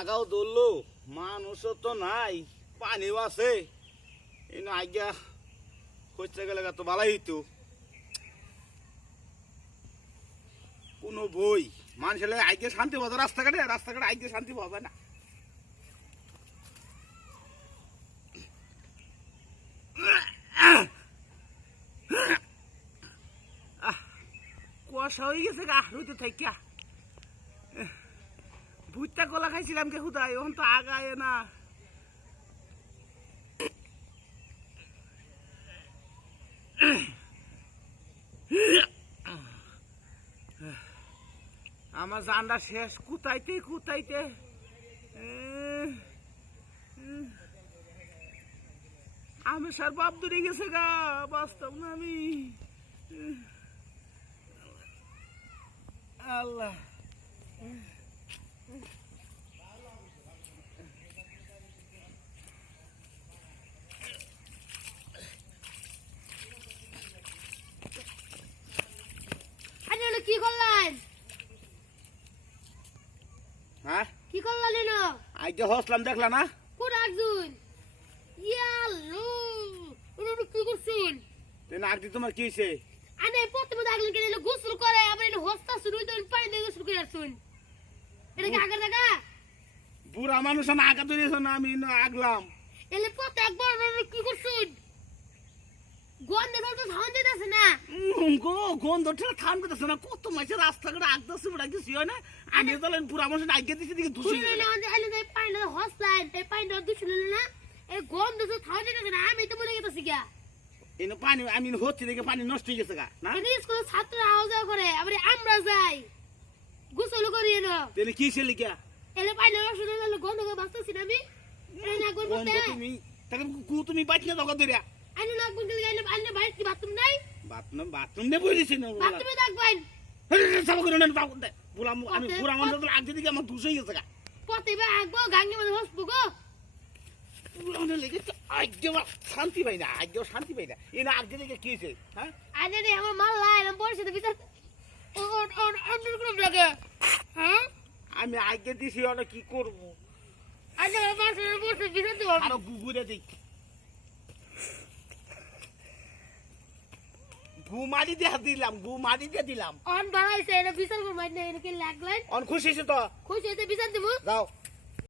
আগাও ধরলো মানুষও তো নাই পানিও আছে এই না আজ্ঞা হচ্ছে গেলে তো ভালাই হইতো কোনো বই মানুষের আজ্ঞা শান্তি পাওয়া যায় রাস্তাঘাটে আজ্ঞা শান্তি পাওয়া যায় না কুয়াশা হয়ে গেছে গা রইতে থাকিয়া ভুট্টা কলা খাইছিলাম কে খুদাই এখন তো আগায় না আমার জানটা শেষ কুতাইতে আমি স্যার বাপ ধরে গেছে গা বাস্তব না আমি আল্লাহ কি করলেন হ্যাঁ কি করলেন আজকে হসলাম দেখলা না কোন একজন ইয়াল্লো কি করছেন তুই আজকে তোমার কি হয়েছে আনে প্রথমে দেখলেন কেন গোসল করে আবার এটা হস্তা শুরু হইতো পানি দিয়ে গোসল করে আসুন এটা কি আগের জায়গা বুড়া মানুষ না আগা ধরেছ না আমি আগলাম এলে পথে একবার কি করছেন গন্ধ তো সাউন্ড দিতেছে না গন্ধ ঠান করতেছে না কত মাসে রাস্তাঘাটে আগতেছে বড় কিছু হয় না আমি তো বুড়া মানুষ আগে দিছি দিকে দূষি পানি হস্তায় এই পানি দূষণ না এই গন্ধ তো সাউন্ড দিতেছে না আমি তো মরে গেছি গা এনে পানি আমি হচ্ছে দেখে পানি নষ্ট হয়ে গেছে গা না স্কুলে ছাত্ররা আওয়া যাওয়া করে আবার আমরা যাই গোসল করি না তাহলে কি ছিল কি এলে পানি নষ্ট হলে গন্ধ করে বাঁচতেছি না আমি না গন্ধ তুমি তাকে তুমি পাইছ না তখন ধরে আইনো না গুনতে গেলে আইনো বাইরে কি বাথরুম নাই বাথরুম নে বইছি না বাথরুমে থাকবেন সব করে না তাও বুড়া আমি বুড়া মানুষ তো আগে দিকে আমার দূষ হয়ে গেছে গা পথে বা আগবো গাঙ্গে মধ্যে হসবো গো বুড়া লেগে আগে শান্তি পাই না আগে শান্তি পাই না এ না আগে দিকে কি হয়েছে হ্যাঁ আরে রে আমার মাল লাই আমি বসে তো বিচার অন্য কোন লাগে হ্যাঁ আমি আগে দিছি অনেক কি করব আরে আমার বসে বিচার দেব আর গুগুরে দেখ গুমারি দিয়ে দিলাম অন বাড়াইছে এটা বিচার করব না এটা কি লাগলাই অন খুশি তো খুশি হইতে বিচার দেব যাও